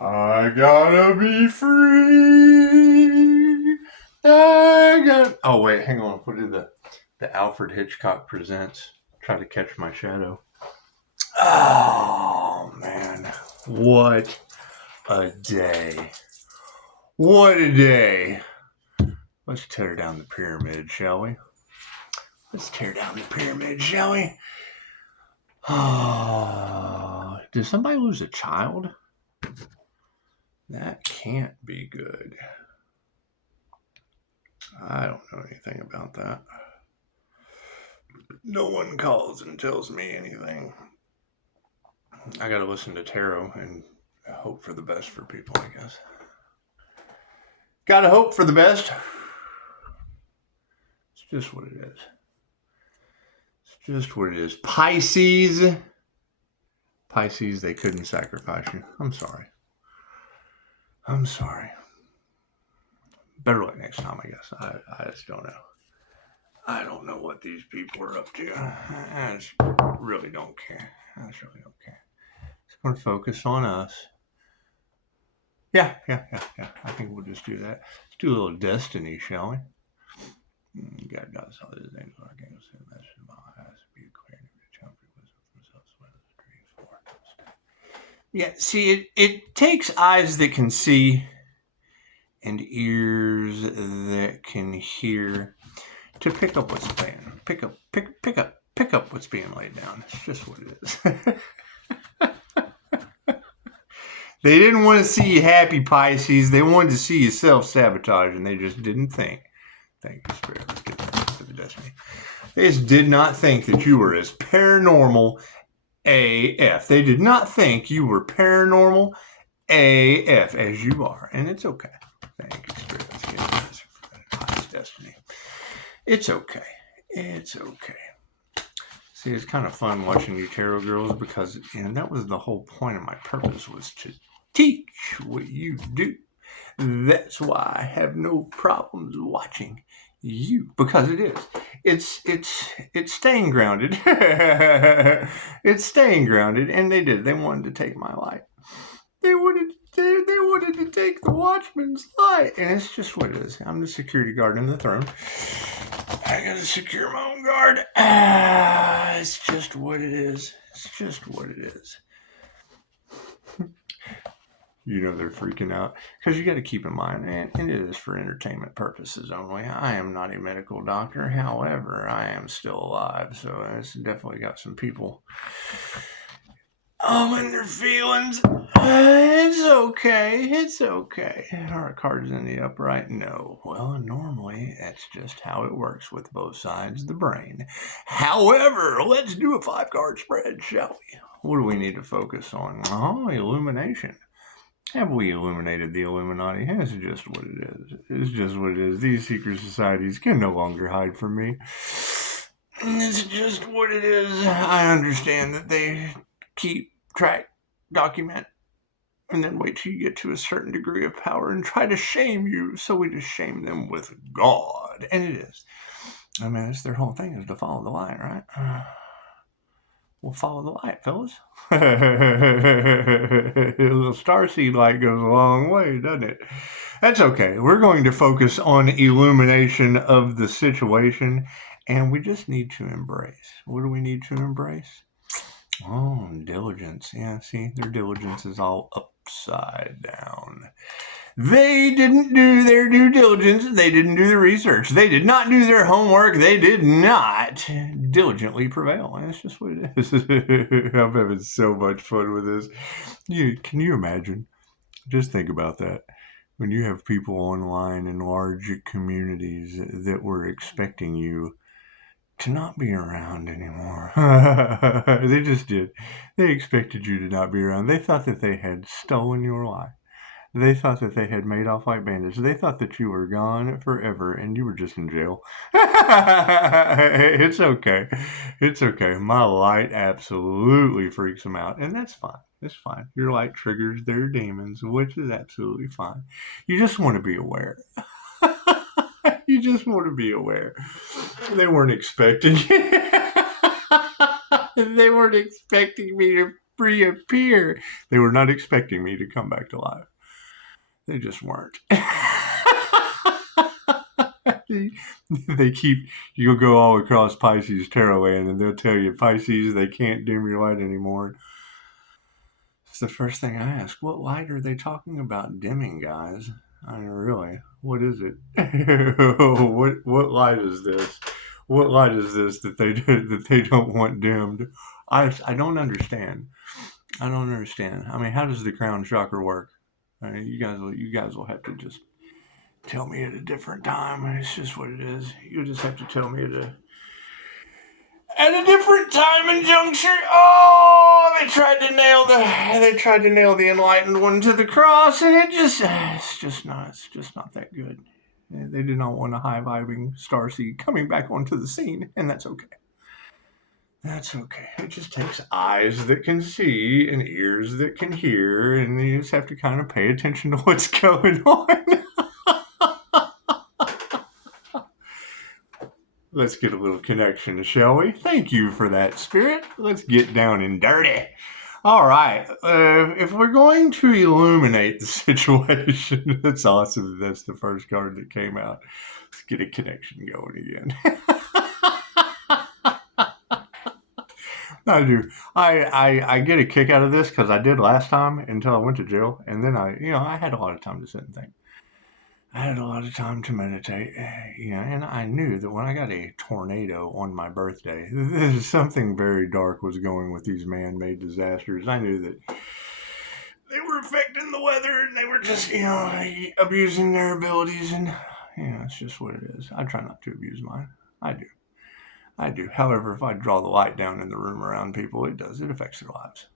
I gotta be free. Oh, wait, hang on. What did the Alfred Hitchcock Presents? Try to Catch My Shadow. Oh, man. What a day. What a day. Let's tear down the pyramid, shall we? Let's tear down the pyramid, shall we? Oh, did somebody lose a child? That can't be good. I don't know anything about that. No one calls and tells me anything. I gotta listen to tarot and hope for the best for people, I guess. Gotta hope for the best. It's just what it is. It's just what it is. Pisces. Pisces, they couldn't sacrifice you. I'm sorry. I'm sorry. Better luck next time, I guess. I just don't know. I don't know what these people are up to. I just really don't care. Just going to focus on us. Yeah. I think we'll just do that. Let's do a little destiny, shall we? God knows how these things are. Yeah, see, it takes eyes that can see and ears that can hear to pick up what's being pick up what's being laid down. It's just what it is. They didn't want to see you happy, Pisces. They wanted to see you self-sabotage, and they just didn't think. Thank you, Spirit. Let's get to the destiny. They just did not think that you were as paranormal AF. They did not think you were paranormal AF as you are, and it's okay. Thank you, Spirit. Let's get to this highest destiny. It's okay. It's okay. See, it's kind of fun watching you tarot girls because, that was the whole point of my purpose, was to teach what you do. That's why I have no problems watching you, because it is. It's staying grounded. It's staying grounded, and they did. They wanted to take my light. They wanted to take the Watchman's light, and it's just what it is. I'm the security guard in the throne. I gotta secure my own guard. It's just what it is. It's just what it is. They're freaking out because you got to keep in mind, and it is for entertainment purposes only. I am not a medical doctor. However, I am still alive, so it's definitely got some people in their feelings. It's okay. It's okay. Are cards in the upright? No. Well, normally that's just how it works with both sides of the brain. However, let's do a 5-card spread, shall we? What do we need to focus on? Oh, illumination. Have we illuminated the Illuminati? It's just what it is. It's just what it is. These secret societies can no longer hide from me. It's just what it is. I understand that they keep track, document, and then wait till you get to a certain degree of power and try to shame you. So we just shame them with God. And it is. I mean, it's their whole thing is to follow the light, right? We'll follow the light, fellas. A little starseed light goes a long way, doesn't it? That's okay. We're going to focus on illumination of the situation, and we just need to embrace. What do we need to embrace? Oh, diligence. Yeah, see, their diligence is all upside down. They didn't do their due diligence. They didn't do the research. They did not do their homework. They did not diligently prevail. And it's just what it is. I'm having so much fun with this. Can you imagine? Just think about that. When you have people online in large communities that were expecting you to not be around anymore. They just did. They expected you to not be around. They thought that they had stolen your life. They thought that they had made off like bandits. They thought that you were gone forever and you were just in jail. It's okay. It's okay. My light absolutely freaks them out, and that's fine. It's fine. Your light triggers their demons, which is absolutely fine. You just want to be aware. You just want to be aware. They weren't expecting They weren't expecting me to reappear. They were not expecting me to come back to life. They just weren't. They keep, you'll go all across Pisces tarot land and they'll tell you, Pisces, they can't dim your light anymore. It's the first thing I ask. What light are they talking about dimming, guys? I mean, really, what is it? what light is this? What light is this that they don't want dimmed? I don't understand. I don't understand. I mean, how does the crown chakra work? I mean, you guys will have to just tell me at a different time. It's just what it is. You'll just have to tell me at a different time and juncture. Oh, they tried to nail the enlightened one to the cross, and it's just not that good. They did not want a high vibing starseed coming back onto the scene, and that's okay. That's okay. It just takes eyes that can see and ears that can hear, and you just have to kind of pay attention to what's going on. Let's get a little connection, shall we? Thank you for that, Spirit. Let's get down and dirty. All right. If we're going to illuminate the situation, that's awesome. That's the first card that came out. Let's get a connection going again. I do. I get a kick out of this because I did last time until I went to jail. And then I had a lot of time to sit and think. I had a lot of time to meditate, and I knew that when I got a tornado on my birthday, something very dark was going with these man-made disasters. I knew that they were affecting the weather and they were just, abusing their abilities. And, it's just what it is. I try not to abuse mine. I do. However, if I draw the light down in the room around people, it does. It affects their lives.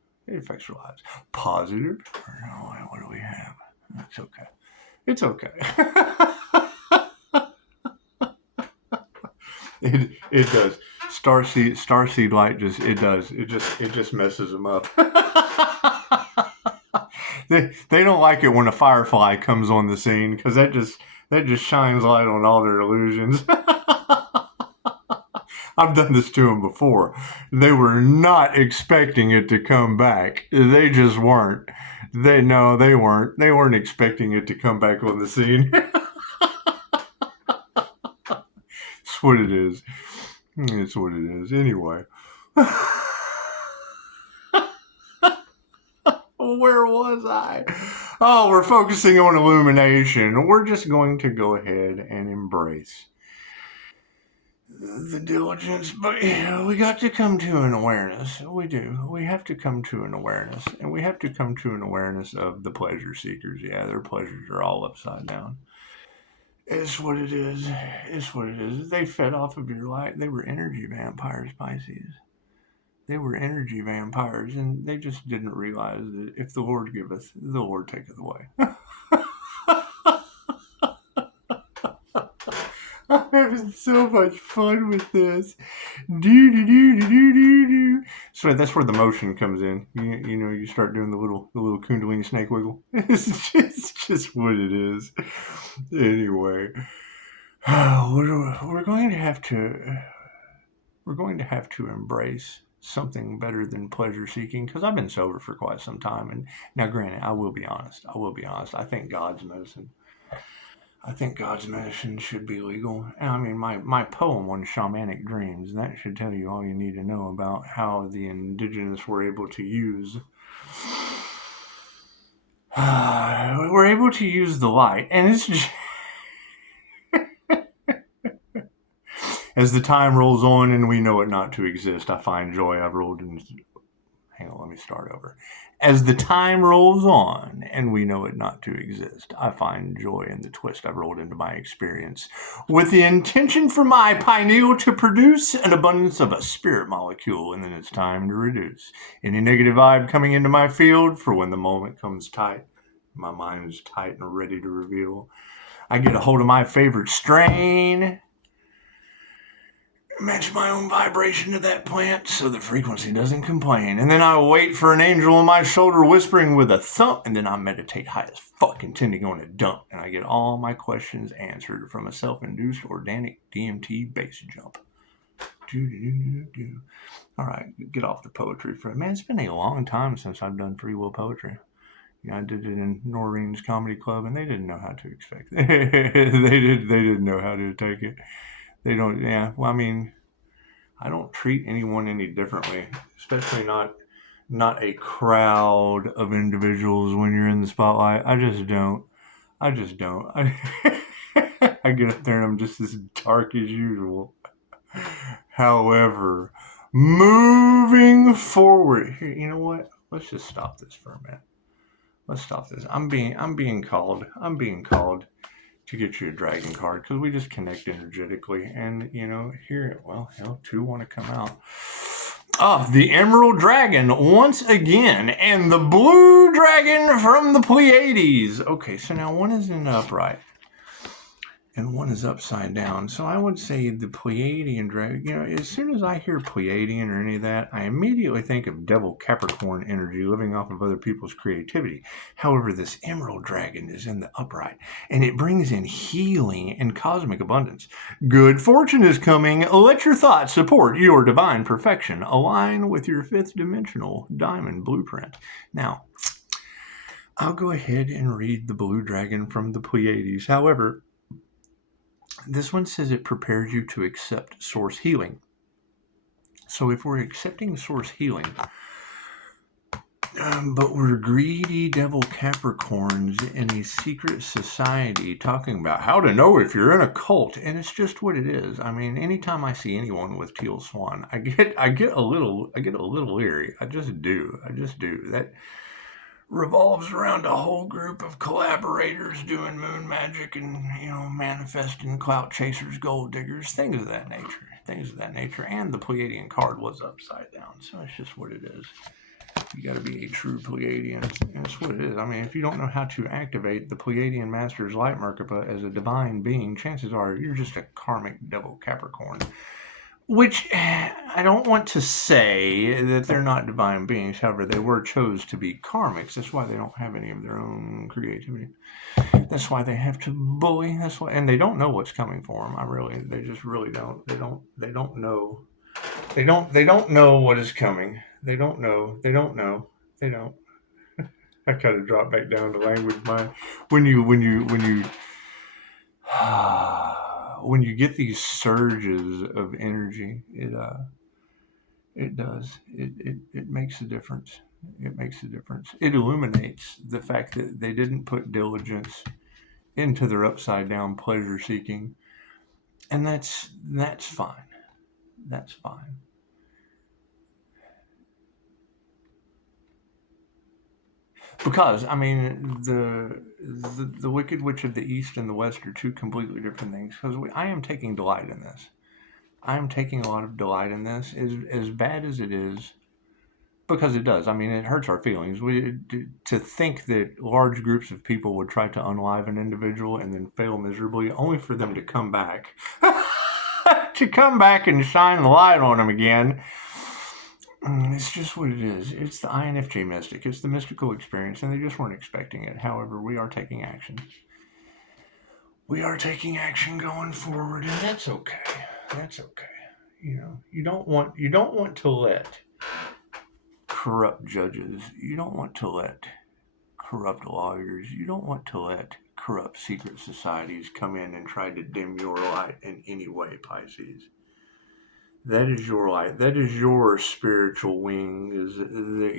Positive. What do we have? That's okay. It's okay. It does. Starseed light it just messes them up. They don't like it when a firefly comes on the scene because that just shines light on all their illusions. I've done this to them before. They were not expecting it to come back. They just weren't. They weren't. They weren't expecting it to come back on the scene. It's what it is. It's what it is. Anyway. Where was I? Oh, we're focusing on illumination. We're just going to go ahead and embrace the diligence, but we got to come to an awareness. We do. We have to come to an awareness, and we have to come to an awareness of the pleasure seekers. Yeah, their pleasures are all upside down. It's what it is. It's what it is. They fed off of your light. They were energy vampires, Pisces. They were energy vampires, and they just didn't realize that if the Lord giveth, the Lord taketh away. I'm having so much fun with this. So that's where the motion comes in. You start doing the little Kundalini snake wiggle. It's just what it is. Anyway, we're going to have to embrace something better than pleasure seeking, because I've been sober for quite some time. And now, granted, I will be honest. I think God's medicine should be legal. And I mean, my poem on shamanic dreams, that should tell you all you need to know about how the indigenous were able to use the light. And it's just as the time rolls on and we know it not to exist, I find joy. Hang on, let me start over. As the time rolls on and we know it not to exist, I find joy in the twist I've rolled into my experience, with the intention for my pineal to produce an abundance of a spirit molecule, and then it's time to reduce any negative vibe coming into my field, for when the moment comes tight, my mind is tight and ready to reveal. I get a hold of my favorite strain, match my own vibration to that plant so the frequency doesn't complain. And then I wait for an angel on my shoulder whispering with a thump, and then I meditate high as fuck, intending on a dump. And I get all my questions answered from a self-induced organic DMT base jump All right, get off the poetry for it. Man, it's been a long time since I've done free will poetry. I did it in Noreen's Comedy Club, and they didn't know how to expect it. They didn't know how to take it. They don't. Yeah. Well, I mean, I don't treat anyone any differently, especially not a crowd of individuals when you're in the spotlight. I just don't. I get up there and I'm just as dark as usual. However, moving forward, here, you know what? Let's just stop this for a minute. Let's stop this. I'm being called to get you a dragon card because we just connect energetically, and here, well, hell, two want to come out. The Emerald Dragon once again, and the Blue Dragon from the Pleiades. Okay, so now one is in upright, and one is upside down. So I would say the Pleiadian dragon, as soon as I hear Pleiadian or any of that, I immediately think of Devil Capricorn energy living off of other people's creativity. However, this Emerald Dragon is in the upright, and it brings in healing and cosmic abundance. Good fortune is coming. Let your thoughts support your divine perfection. Align with your fifth dimensional diamond blueprint. Now, I'll go ahead and read the Blue Dragon from the Pleiades. However, this one says it prepares you to accept source healing. So if we're accepting source healing, but we're greedy devil Capricorns in a secret society talking about how to know if you're in a cult, and it's just what it is. I mean, anytime I see anyone with teal swan, I get a little leery. I just do. That revolves around a whole group of collaborators doing moon magic and, manifesting clout chasers, gold diggers, things of that nature. And the Pleiadian card was upside down, so it's just what it is. You got to be a true Pleiadian, and that's what it is. I mean, if you don't know how to activate the Pleiadian Master's Light Merkaba as a divine being, chances are you're just a karmic devil Capricorn. Which, I don't want to say that they're not divine beings. However, they were chose to be karmics. That's why they don't have any of their own creativity. That's why they have to bully. That's why, and they don't know what's coming for them. They just really don't. They don't know. They don't know what is coming. They don't know. I kind of drop back down to language. When you get these surges of energy, it makes a difference. It illuminates the fact that they didn't put diligence into their upside down pleasure seeking, and that's fine. That's fine. Because, I mean, the Wicked Witch of the East and the West are two completely different things. Because I am taking delight in this. I am taking a lot of delight in this. As bad as it is, because it does. I mean, it hurts our feelings. To think that large groups of people would try to unalive an individual and then fail miserably, only for them to come back. To come back and shine the light on them again. It's just what it is. It's the INFJ mystic. It's the mystical experience, and they just weren't expecting it. However, we are taking action. We are taking action going forward, and that's okay. That's okay. You don't want to let corrupt judges. You don't want to let corrupt lawyers. You don't want to let corrupt secret societies come in and try to dim your light in any way, Pisces. That is your light. That is your spiritual wing. Is that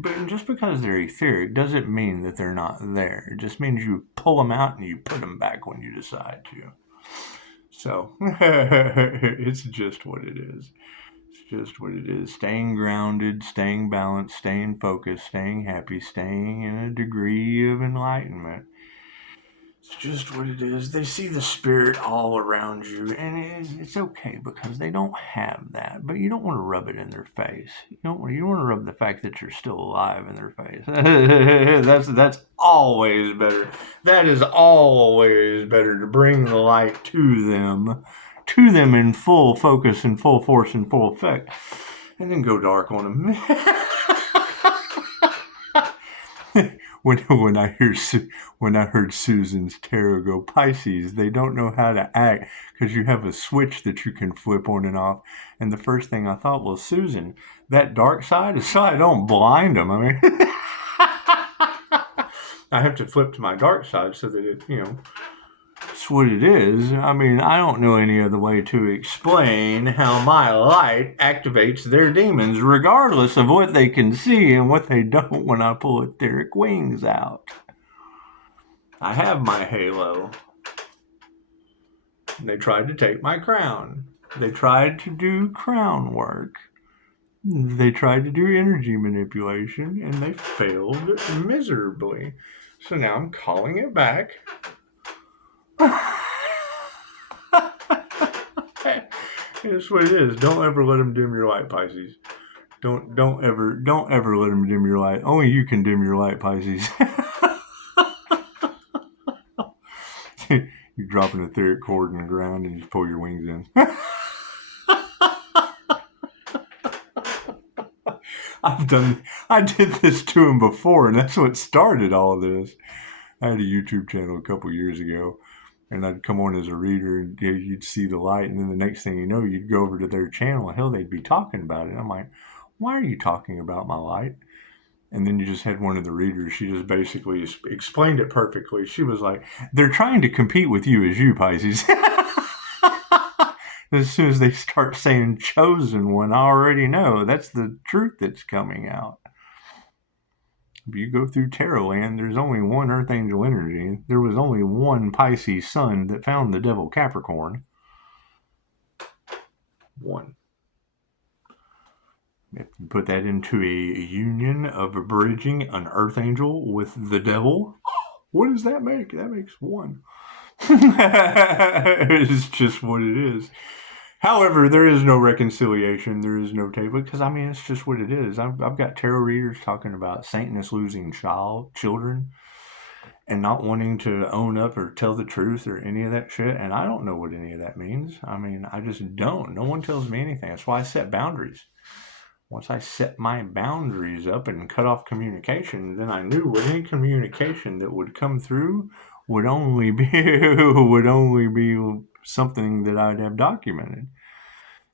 but just because they're etheric doesn't mean that they're not there. It just means you pull them out and you put them back when you decide to. So it's just what it is. It's just what it is. Staying grounded, staying balanced, staying focused, staying happy, staying in a degree of enlightenment. It's just what it is. They see the spirit all around you, and it's okay because they don't have that. But you don't want to rub it in their face. You want to rub the fact that you're still alive in their face. That's always better. That is always better to bring the light to them in full focus and full force and full effect, and then go dark on them. when I when I heard Susan's tarot go Pisces, they don't know how to act because you have a switch that you can flip on and off. And the first thing I thought, well, Susan, that dark side is so I don't blind them. I mean, I have to flip to my dark side so that it, it's what it is. I mean, I don't know any other way to explain how my light activates their demons, regardless of what they can see and what they don't when I pull etheric wings out. I have my halo. They tried to take my crown. They tried to do crown work. They tried to do energy manipulation, and they failed miserably. So now I'm calling it back. It's what it is. Don't ever let them dim your light, Pisces. Don't ever let them dim your light. Only you can dim your light, Pisces. You drop an etheric cord in the ground and you pull your wings in. I did this to him before, and that's what started all of this. I had a YouTube channel a couple years ago, and I'd come on as a reader, and you'd see the light, and then the next thing you know, you'd go over to their channel, and hell, they'd be talking about it. I'm like, why are you talking about my light? And then you just had one of the readers, she just basically explained it perfectly. She was like, they're trying to compete with you as you, Pisces. As soon as they start saying chosen one, I already know that's the truth that's coming out. If you go through tarot land, there's only one earth angel energy. There was only one Pisces sun that found the devil Capricorn. One. If you put that into a union of bridging an earth angel with the devil, what does that make? That makes one. It's just what it is. However, there is no reconciliation. There is no table because, I mean, it's just what it is. I've got tarot readers talking about Satanists losing children and not wanting to own up or tell the truth or any of that shit. And I don't know what any of that means. I mean, I just don't. No one tells me anything. That's why I set boundaries. Once I set my boundaries up and cut off communication, then I knew what any communication that would come through would only be something that I'd have documented.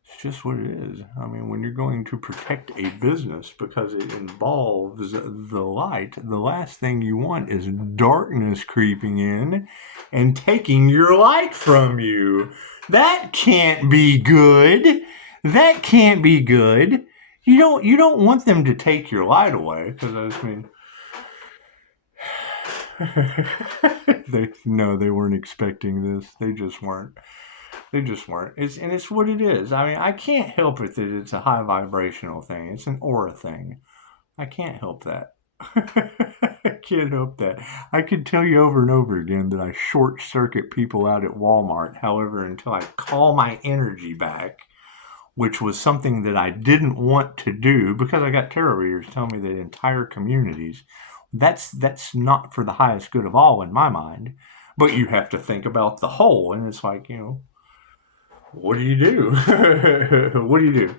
It's just what it is. I mean, when you're going to protect a business because it involves the light, the last thing you want is darkness creeping in and taking your light from you. That can't be good. That can't be good. You don't want them to take your light away, because I mean, they weren't expecting this. They just weren't. It's what it is. I mean, I can't help it that it's a high vibrational thing. It's an aura thing. I can't help that. I can't help that. I could tell you over and over again that I short circuit people out at Walmart. However, until I call my energy back, which was something that I didn't want to do because I got tarot readers telling me that entire communities, that's not for the highest good of all in my mind. But you have to think about the whole, and it's like, what do you do? What do you do?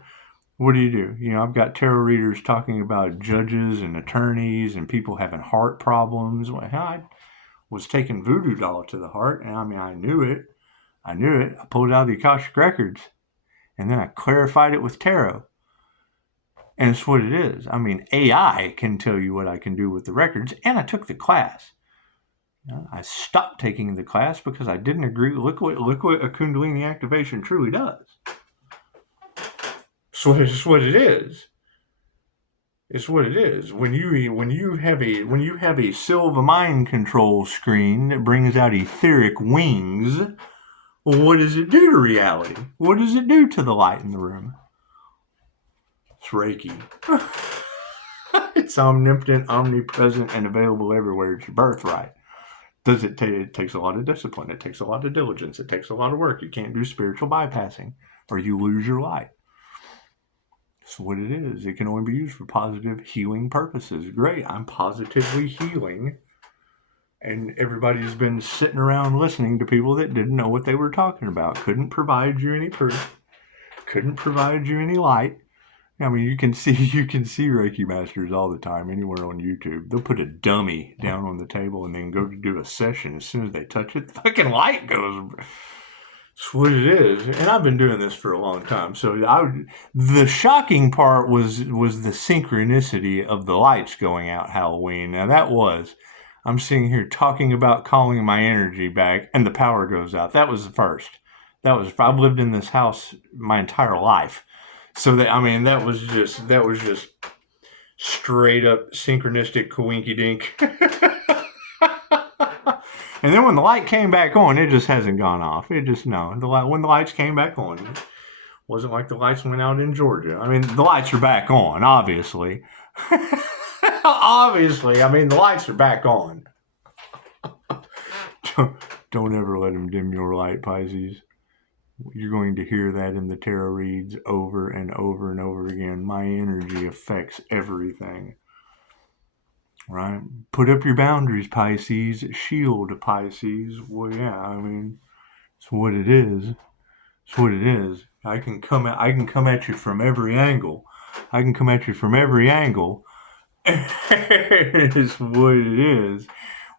What do you do? I've got tarot readers talking about judges and attorneys and people having heart problems. Well, I was taking voodoo doll to the heart, and I mean, I knew it. I pulled out the Akashic Records. And then I clarified it with tarot. And it's what it is. I mean, AI can tell you what I can do with the records. And I took the class. I stopped taking the class because I didn't agree. Look what a Kundalini activation truly does. It's what it is. It's what it is. When you have a Silva mind control screen that brings out etheric wings, well, what does it do to reality? What does it do to the light in the room? It's Reiki. It's omnipotent, omnipresent, and available everywhere. It's your birthright. It takes a lot of discipline. It takes a lot of diligence. It takes a lot of work. You can't do spiritual bypassing or you lose your light. That's what it is. It can only be used for positive healing purposes. Great. I'm positively healing. And everybody's been sitting around listening to people that didn't know what they were talking about. Couldn't provide you any proof. Couldn't provide you any light. I mean, you can see Reiki masters all the time anywhere on YouTube. They'll put a dummy down on the table and then go to do a session. As soon as they touch it, the fucking light goes. It's what it is. And I've been doing this for a long time. So the shocking part was the synchronicity of the lights going out Halloween. Now I'm sitting here talking about calling my energy back and the power goes out. That was the first. I've lived in this house my entire life. So that was just straight up synchronistic coinky dink. And then when the light came back on, it just hasn't gone off. When the lights came back on, it wasn't like the lights went out in Georgia. I mean, the lights are back on, obviously. Obviously, I mean, the lights are back on. Don't ever let them dim your light, Pisces. You're going to hear that in the tarot reads over and over and over again. My energy affects everything. Right? Put up your boundaries, Pisces. Shield, Pisces. Well, yeah, I mean, it's what it is. It's what it is. I can come at you from every angle. It's what it is.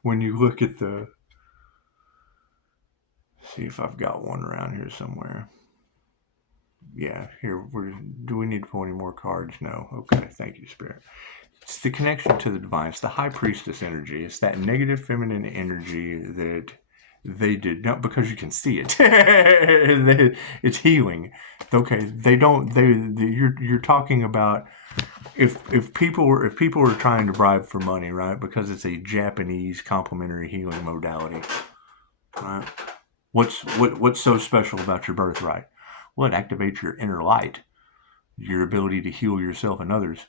When you look at see if I've got one around here somewhere. Yeah, here. Do we need to pull any more cards? No. Okay, thank you, Spirit. It's the connection to the divine. It's the high priestess energy. It's that negative feminine energy that they did not, because you can see it. It's healing. Okay, you're talking about if people were trying to bribe for money, right? Because it's a Japanese complementary healing modality, right? What's so special about your birthright? Well, it activates your inner light, your ability to heal yourself and others.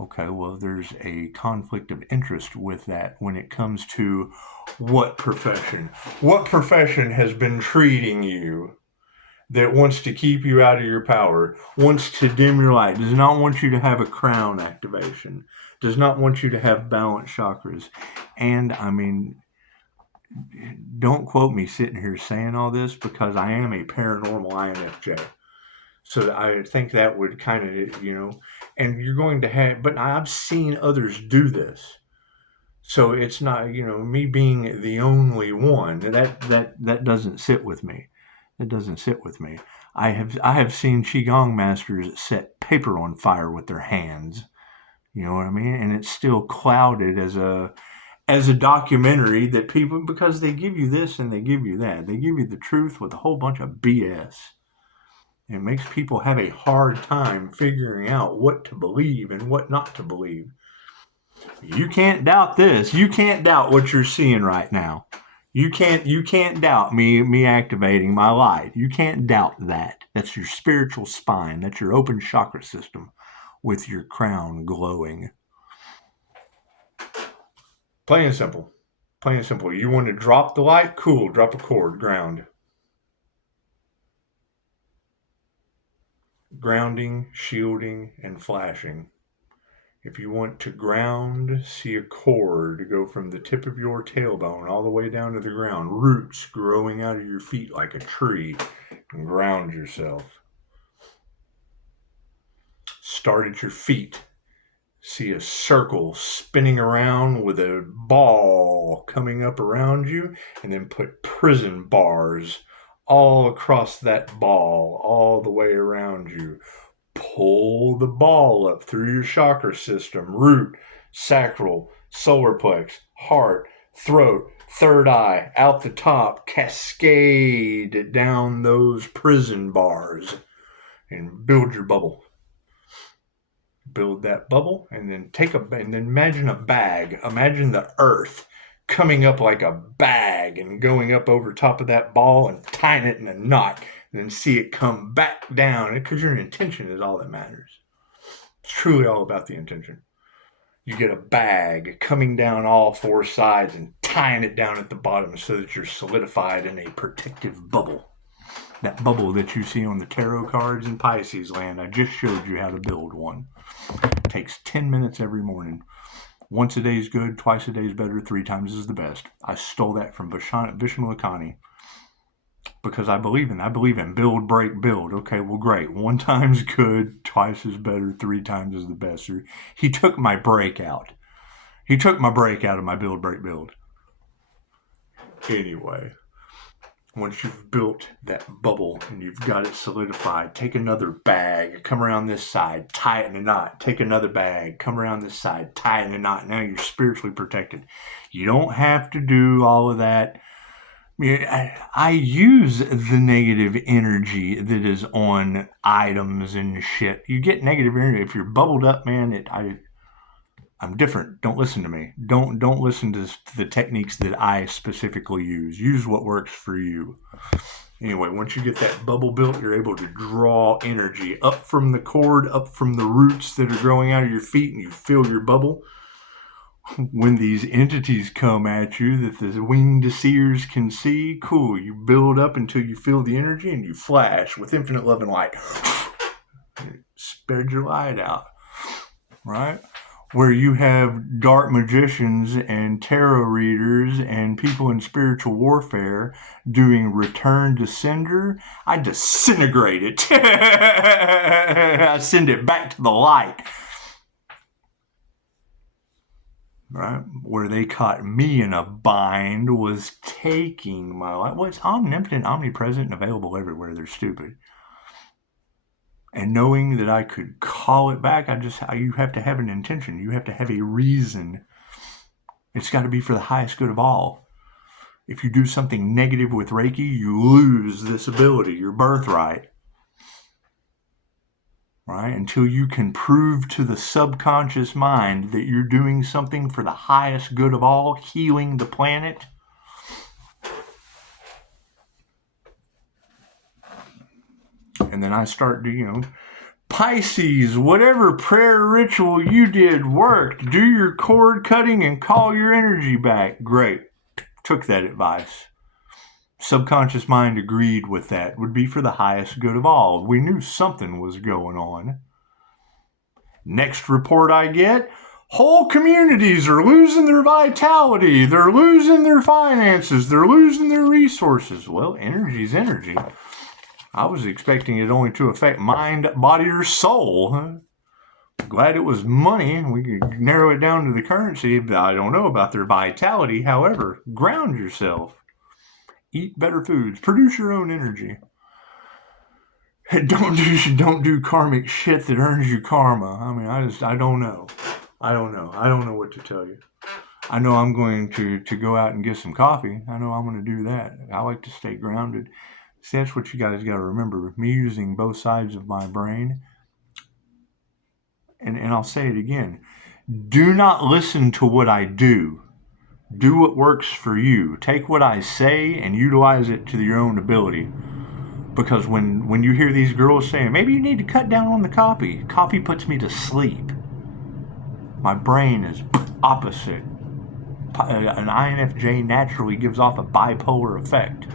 Okay, well, there's a conflict of interest with that when it comes to what profession has been treating you that wants to keep you out of your power, wants to dim your light, does not want you to have a crown activation, does not want you to have balanced chakras. And I mean, don't quote me sitting here saying all this, because I am a paranormal INFJ. So I think that would kind of, and you're going to have, but I've seen others do this. So it's not, me being the only one. That doesn't sit with me. It doesn't sit with me. I have seen Qigong masters set paper on fire with their hands. You know what I mean? And it's still clouded as a documentary that people, because they give you this and they give you that. They give you the truth with a whole bunch of BS. It makes people have a hard time figuring out what to believe and what not to believe. You can't doubt this. You can't doubt what you're seeing right now. You can't doubt me activating my light. You can't doubt that. That's your spiritual spine. That's your open chakra system with your crown glowing. Plain and simple. Plain and simple. You want to drop the light? Cool. Drop a cord. Ground. Grounding, shielding, and flashing. If you want to ground, see a cord go from the tip of your tailbone all the way down to the ground. Roots growing out of your feet like a tree. And ground yourself. Start at your feet. See a circle spinning around with a ball coming up around you, and then put prison bars all across that ball, all the way around you. Pull the ball up through your chakra system, root, sacral, solar plex, heart, throat, third eye, out the top, cascade down those prison bars, and build your bubble. Build that bubble, and then and then imagine a bag. Imagine the earth coming up like a bag and going up over top of that ball and tying it in a knot, and then see it come back down, because your intention is all that matters. It's truly all about the intention. You get a bag coming down all four sides and tying it down at the bottom so that you're solidified in a protective bubble. That bubble that you see on the tarot cards in Pisces land, I just showed you how to build one. It takes 10 minutes every morning. Once a day is good, twice a day is better, 3 times is the best. I stole that from Vishamalakani. because I believe in build, break, build. Okay, well, great. 1 time's good, twice is better, 3 times is the best. He took my break out. He took my break out of my build, break, build. Anyway, once you've built that bubble and you've got it solidified, take another bag, come around this side, tie it in a knot. Take another bag, come around this side, tie it in a knot. Now you're spiritually protected. You don't have to do all of that. I use the negative energy that is on items and shit. You get negative energy. If you're bubbled up, man, I'm different. Don't listen to me. Don't listen to the techniques that I specifically use. Use what works for you. Anyway, once you get that bubble built, you're able to draw energy up from the cord, up from the roots that are growing out of your feet, and you fill your bubble. When these entities come at you that the winged seers can see, cool, you build up until you feel the energy and you flash with infinite love and light. Spread your light out, right? Where you have dark magicians and tarot readers and people in spiritual warfare doing return to sender, I disintegrate it. I send it back to the light. Right? Where they caught me in a bind was taking my life. Well, it's omnipotent, omnipresent, and available everywhere. They're stupid. And knowing that I could call it back, you have to have an intention. You have to have a reason. It's got to be for the highest good of all. If you do something negative with Reiki, you lose this ability, your birthright. Right? Until you can prove to the subconscious mind that you're doing something for the highest good of all, healing the planet. And then I start to, Pisces, whatever prayer ritual you did worked. Do your cord cutting and call your energy back. Great. Took that advice. Subconscious mind agreed with that. Would be for the highest good of all. We knew something was going on. Next report I get, whole communities are losing their vitality. They're losing their finances. They're losing their resources. Well, energy's energy. I was expecting it only to affect mind, body, or soul. Glad it was money. We could narrow it down to the currency. But I don't know about their vitality. However, ground yourself. Eat better foods. Produce your own energy. Don't do karmic shit that earns you karma. I mean, I don't know. I don't know what to tell you. I know I'm going to go out and get some coffee. I know I'm going to do that. I like to stay grounded. See, that's what you guys got to remember. Me using both sides of my brain. And I'll say it again. Do not listen to what I do. Do what works for you. Take what I say and utilize it to your own ability. Because when you hear these girls saying, maybe you need to cut down on the coffee. Coffee puts me to sleep. My brain is opposite. An INFJ naturally gives off a bipolar effect.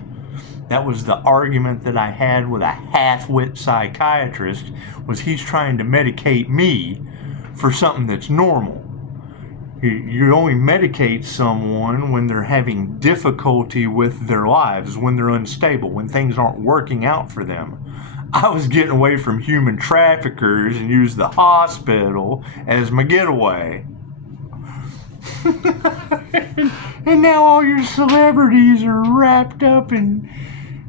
That was the argument that I had with a half-wit psychiatrist, was he's trying to medicate me for something that's normal. You only medicate someone when they're having difficulty with their lives, when they're unstable, when things aren't working out for them. I was getting away from human traffickers and used the hospital as my getaway. And now all your celebrities are wrapped up in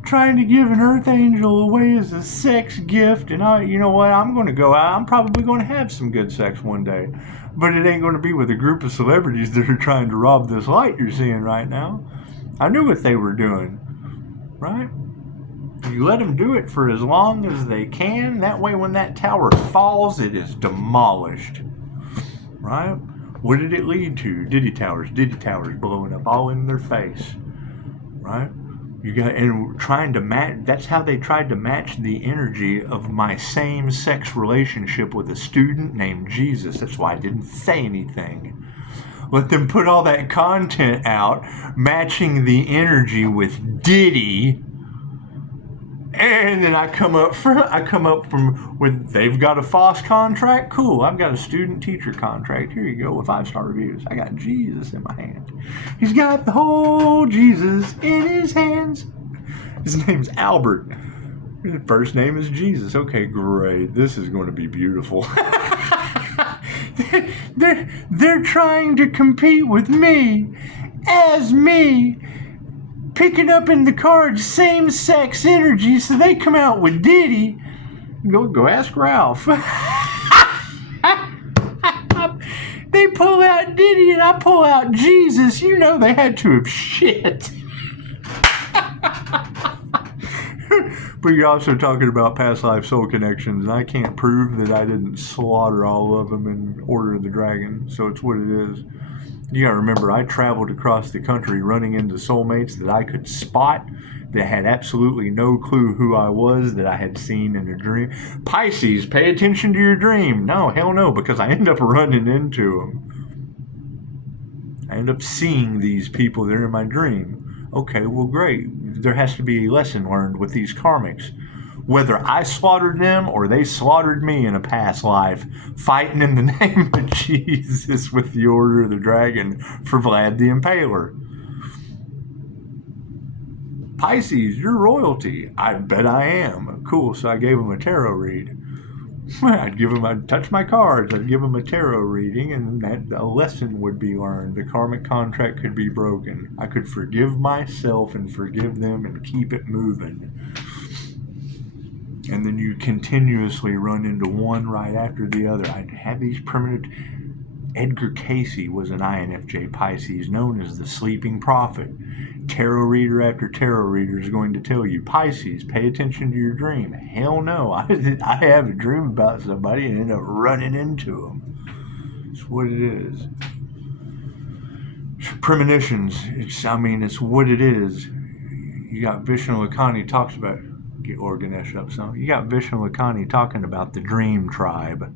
trying to give an earth angel away as a sex gift. And you know what? I'm going to go out. I'm probably going to have some good sex one day. But it ain't going to be with a group of celebrities that are trying to rob this light you're seeing right now. I knew what they were doing. Right? You let them do it for as long as they can. That way when that tower falls, it is demolished. Right? What did it lead to? Diddy towers blowing up all in their face. Right? Trying to match. That's how they tried to match the energy of my same-sex relationship with a student named Jesus. That's why I didn't say anything. Let them put all that content out, matching the energy with Diddy. And then I come up from with they've got a FOSS contract. Cool. I've got a student teacher contract. Here you go with 5-star reviews. I got Jesus in my hand. He's got the whole Jesus in his hands. His name's Albert. His first name is Jesus. Okay, great. This is going to be beautiful. They're trying to compete with me as me, picking up in the cards same-sex energy, so they come out with Diddy. Go ask Ralph. They pull out Diddy and I pull out Jesus. You know they had to have shit. But you're also talking about past life soul connections, and I can't prove that I didn't slaughter all of them in Order of the Dragon, so it's what it is. You gotta remember, I traveled across the country running into soulmates that I could spot, that had absolutely no clue who I was, that I had seen in a dream. Pisces, pay attention to your dream. No, hell no, because I end up running into them. I end up seeing these people that are in my dream. Okay, well, great. There has to be a lesson learned with these karmics. Whether I slaughtered them or they slaughtered me in a past life, fighting in the name of Jesus with the Order of the Dragon for Vlad the Impaler. Pisces, you're royalty. I bet I am. Cool, so I gave him a tarot read. I'd touch my cards, I'd give them a tarot reading, and that a lesson would be learned. The karmic contract could be broken. I could forgive myself and forgive them and keep it moving. And then you continuously run into one right after the other. I'd have these permanent... Edgar Casey was an INFJ Pisces, known as the Sleeping Prophet. Tarot reader after tarot reader is going to tell you, Pisces, pay attention to your dream. Hell no, I have a dream about somebody and end up running into them. It's what it is. Premonitions, it's what it is. You got Vishnu Lakhani talks about, get Ganesh up some. You got Vishnu Lakhani talking about the Dream Tribe,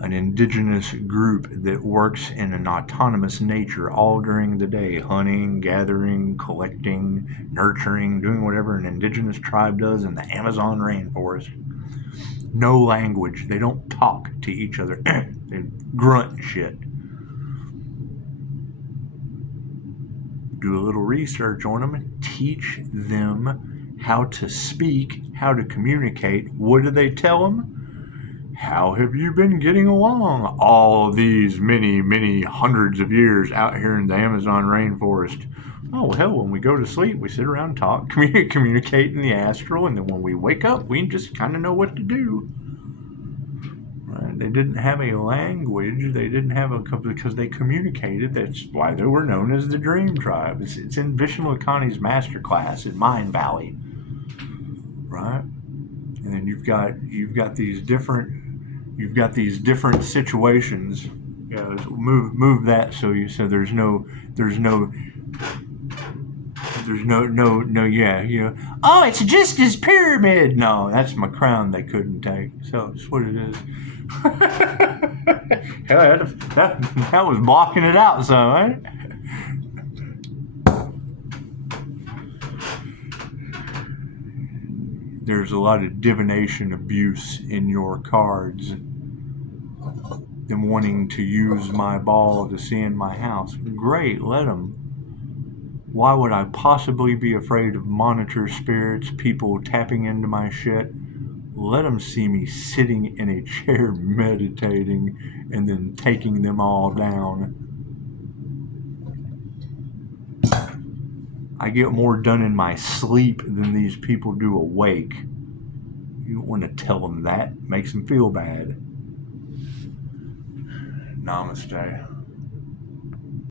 an indigenous group that works in an autonomous nature all during the day, hunting, gathering, collecting, nurturing, doing whatever an indigenous tribe does in the Amazon rainforest. No language. They don't talk to each other. They grunt shit. Do a little research on them. Teach them how to speak, how to communicate. What do they tell them? How have you been getting along all these many hundreds of years out here in the Amazon rainforest? Oh, hell, when we go to sleep, we sit around and talk, communicate in the astral, and then when we wake up, we just kind of know what to do. Right? They didn't have a language. They didn't have because they communicated. That's why they were known as the Dream Tribe. It's in Vishnu Lakhani's masterclass in Mind Valley. Right? And then you've got these different situations. Yeah, move that so there's no oh, it's just his pyramid. No, that's my crown they couldn't take. So it's what it is. that was blocking it out, so right? There's a lot of divination abuse in your cards. Them wanting to use my ball to see in my house. Great, let them. Why would I possibly be afraid of monitor spirits, people tapping into my shit? Let them see me sitting in a chair meditating and then taking them all down. I get more done in my sleep than these people do awake. You don't want to tell them that. It makes them feel bad. Namaste.